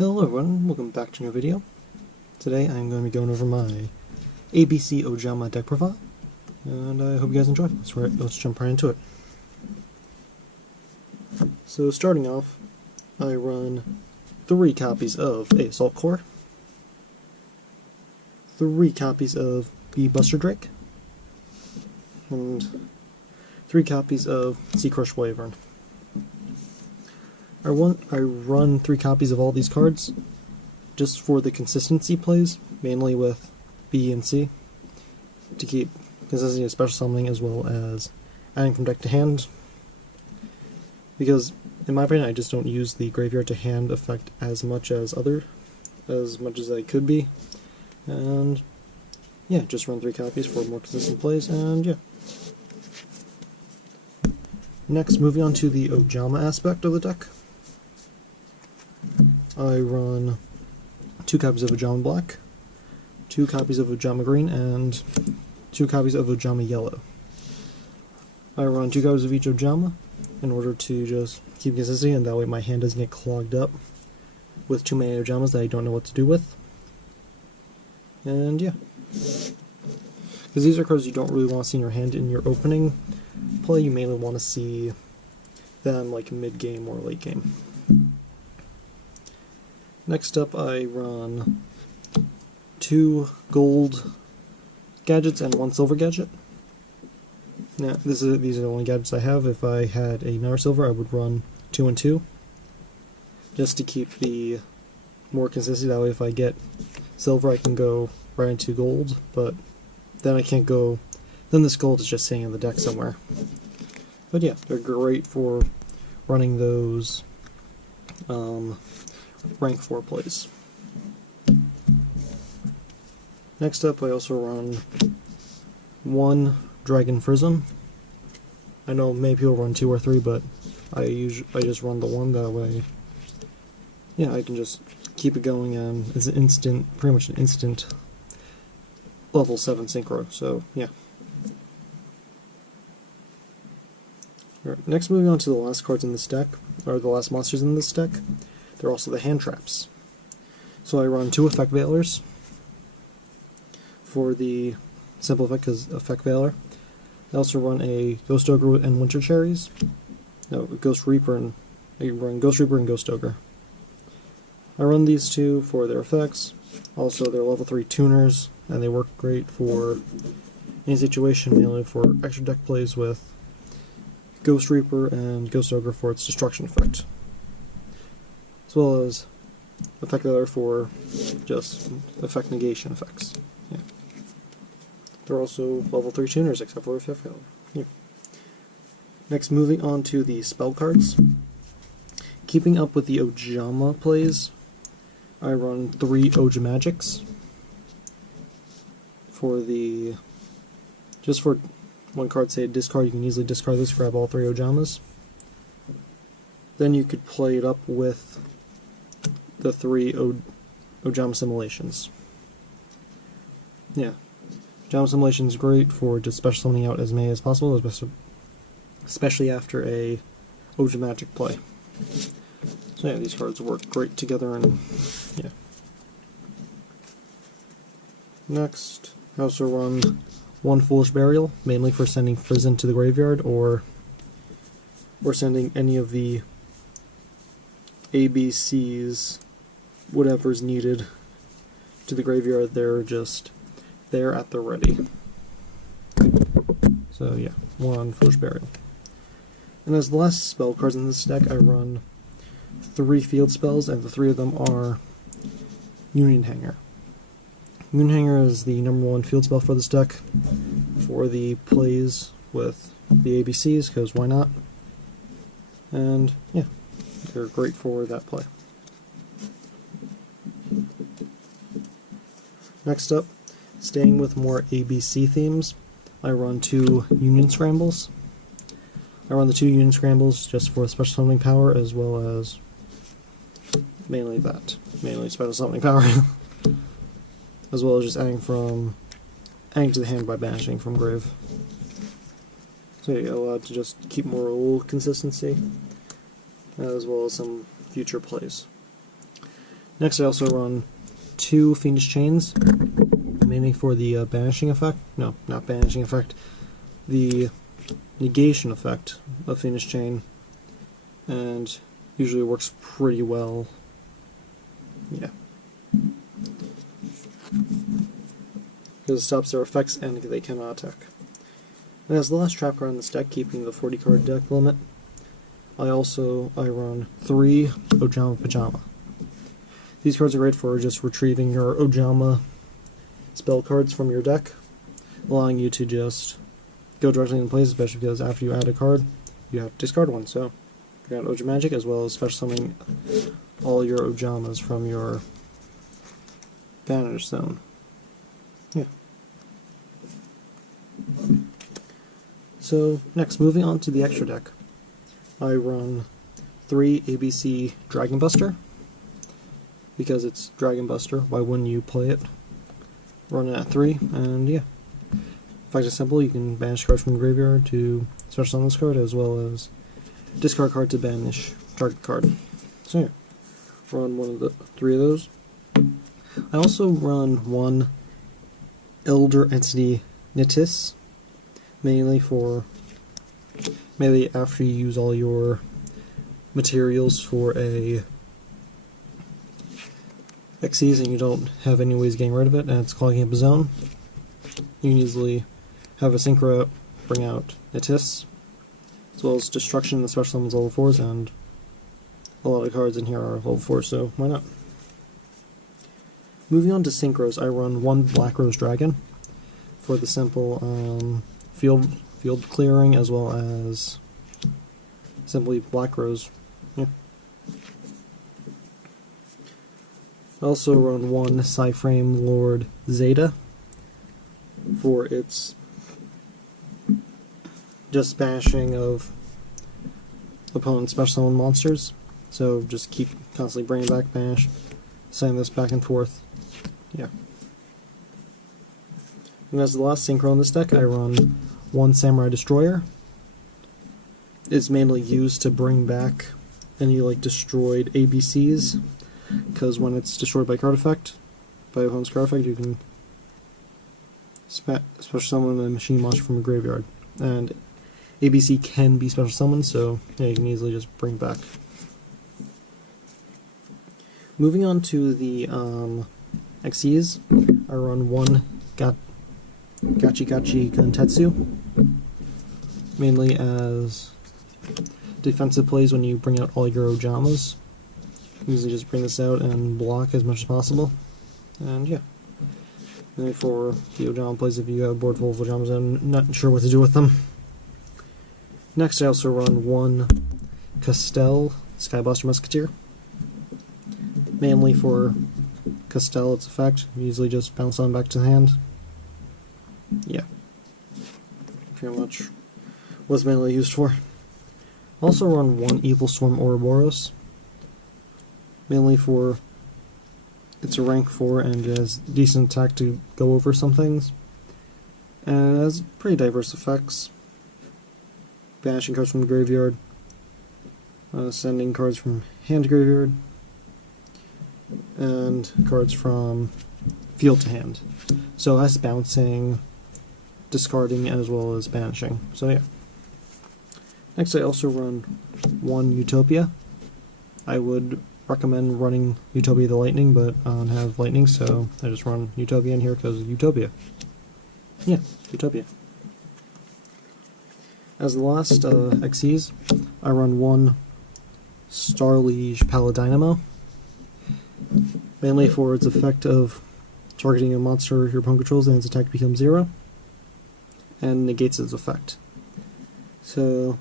Hello everyone, welcome back to a new video. Today I'm going to be going over my ABC Ojama deck profile, and I hope you guys enjoy. Let's jump right into it. So starting off, I run 3 copies of A Assault Core, 3 copies of B Buster Drake, and 3 copies of Synchros Wyvern. I run 3 copies of all these cards just for the consistency plays, mainly with B and C, to keep consistency of special summoning as well as adding from deck to hand, because in my opinion I just don't use the graveyard to hand effect as much as I could be, and yeah, just run 3 copies for more consistent plays, and yeah. Next, moving on to the Ojama aspect of the deck. I run 2 copies of Ojama Black, 2 copies of Ojama Green, and 2 copies of Ojama Yellow. I run 2 copies of each Ojama in order to just keep consistency, and that way my hand doesn't get clogged up with too many Ojamas that I don't know what to do with. And yeah. Because these are cards you don't really want to see in your hand in your opening play, you mainly want to see them like mid-game or late game. Next up, I run 2 gold gadgets and 1 silver gadget. Now, these are the only gadgets I have. If I had another silver, I would run 2 and 2, just to keep the more consistency. That way, if I get silver, I can go right into gold, but then I can't go. Then this gold is just sitting in the deck somewhere. But yeah, they're great for running those rank 4 plays. Next up, I also run 1 Dragon Prism. I know many people run 2 or 3, but I just run the 1, that way. Yeah, I can just keep it going, and it's pretty much an instant level 7 synchro. So yeah. Alright, next, moving on to the last cards in this deck, or the last monsters in this deck. They're also the hand traps. So I run 2 Effect Veilers for the simple effect, because Effect Veiler. I also run a Ghost Ogre and Winter Cherries. No, Ghost Reaper, and I run Ghost Reaper and Ghost Ogre. I run these 2 for their effects. Also, they're level 3 tuners, and they work great for any situation, mainly for extra deck plays with Ghost Reaper and Ghost Ogre for its destruction effect, as well as Effect Veiler for just effect negation effects. Yeah. They're also level 3 tuners, except for Effect Veiler. Yeah. Next, moving on to the spell cards. Keeping up with the Ojama plays, I run 3 Ojamagics for the just for 1 card, say discard, you can easily discard this, grab all 3 Ojamas. Then you could play it up with the 3 Ojama Simulations. Yeah, Ojama Simulation is great for just special summoning out as many as possible, especially after a Ojamagic play. So yeah, these cards work great together, and yeah. Next, I also run 1 Foolish Burial, mainly for sending Frizzen to the graveyard, or sending any of the ABCs, whatever's needed, to the graveyard. They're just there at the ready. So yeah, 1 Foolish Burial. And as the last spell cards in this deck, I run 3 field spells, and the 3 of them are Union Hanger. Union Hanger is the #1 field spell for this deck, for the plays with the ABCs, because why not? And yeah, they're great for that play. Next up, staying with more ABC themes, I run 2 Union Scrambles. I run the 2 Union Scrambles just for special summoning power, as well as mainly special summoning power. As well as just adding to the hand by banishing from grave. So you're allowed to just keep more consistency, as well as some future plays. Next I also run 2 Fiendish Chains, mainly for the banishing effect. No, not banishing effect. The negation effect of Fiendish Chain, and usually works pretty well. Yeah. Because it stops their effects and they cannot attack. And as the last trap card on this deck, keeping the 40 card deck limit, I run 3 Ojama Pajama. These cards are great for just retrieving your Ojama spell cards from your deck, allowing you to just go directly in place, especially because after you add a card, you have to discard one. So you got Ojamagic as well as special summoning all your Ojamas from your banish zone. Yeah. So next, moving on to the extra deck, I run 3 ABC Dragon Buster. Because it's Dragon Buster, why wouldn't you play it? Run it at 3, and yeah. Fact is simple, you can banish cards from the graveyard to special summon this card, as well as discard card to banish target card. So yeah, run 3 of those. I also run 1 Elder Entity Nitis, mainly after you use all your materials for a Xyz and you don't have any ways of getting rid of it, and it's clogging up a zone. You can easily have a Synchro bring out Nitis, as well as Destruction and the special summons level 4s, and a lot of cards in here are level 4, so why not? Moving on to Synchros, I run 1 Black Rose Dragon for the simple field clearing, as well as simply Black Rose. Yeah. I also run 1 Psyframe Lord Zeta for its just banishing of opponent's special summon monsters. So just keep constantly bringing back banish, sending this back and forth. Yeah. And as the last Synchro in this deck, I run 1 Samurai Destroyer. It's mainly used to bring back any destroyed ABCs. Because when it's destroyed by card effect, by opponent's card effect, you can special summon a machine monster from a graveyard. And ABC can be special summoned, so yeah, you can easily just bring back. Moving on to the Xyz, I run 1 Gachi Guntetsu, mainly as defensive plays when you bring out all your Ojamas. Usually just bring this out and block as much as possible. And yeah. And for the Ojama plays, if you have a board full of Ojamas, I'm not sure what to do with them. Next I also run 1 Castel Skybuster Musketeer. Mainly for Castel, its effect. You usually just bounce on back to the hand. Yeah. Pretty much what it's mainly used for. Also run 1 Evil Storm Ouroboros. Mainly for it's a rank 4 and it has decent attack to go over some things. And it has pretty diverse effects. Banishing cards from the graveyard, sending cards from hand to graveyard, and cards from field to hand. So it has bouncing, discarding, as well as banishing. So yeah. Next I also run 1 Utopia. I would recommend running Utopia the Lightning, but I don't have Lightning, so I just run Utopia in here because Utopia. Yeah, Utopia. As the last Xyz, I run 1 Starliege Paladynamo, mainly for its effect of targeting a monster your opponent controls and its attack becomes 0, and negates its effect. So,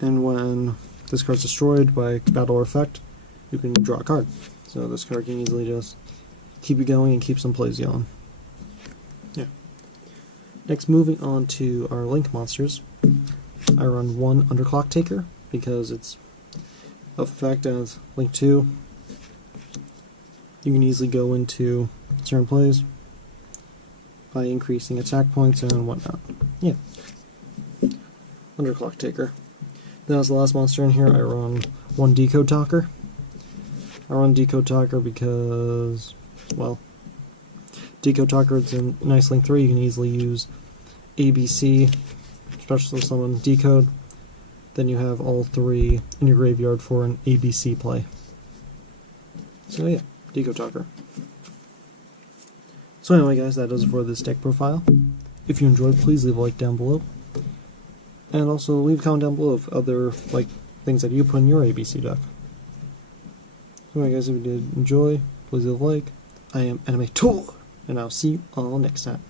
and when this card's destroyed by battle or effect, you can draw a card. So this card can easily just keep you going and keep some plays going. Yeah. Next, moving on to our Link monsters, I run 1 Underclock Taker because its effect as Link 2, you can easily go into certain plays by increasing attack points and whatnot. Yeah. Underclock Taker. Then as the last monster in here, I run one Decode Talker. I run Decode Talker because, well, Decode Talker is in nice link 3. You can easily use ABC, Special Summon, Decode. Then you have all 3 in your graveyard for an ABC play. So yeah, Decode Talker. So anyway guys, that does it for this deck profile. If you enjoyed, please leave a like down below. And also leave a comment down below of other things that you put in your ABC deck. So anyway guys, if you did enjoy, please leave a like. I am Anime Tool, and I'll see you all next time.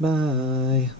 Bye!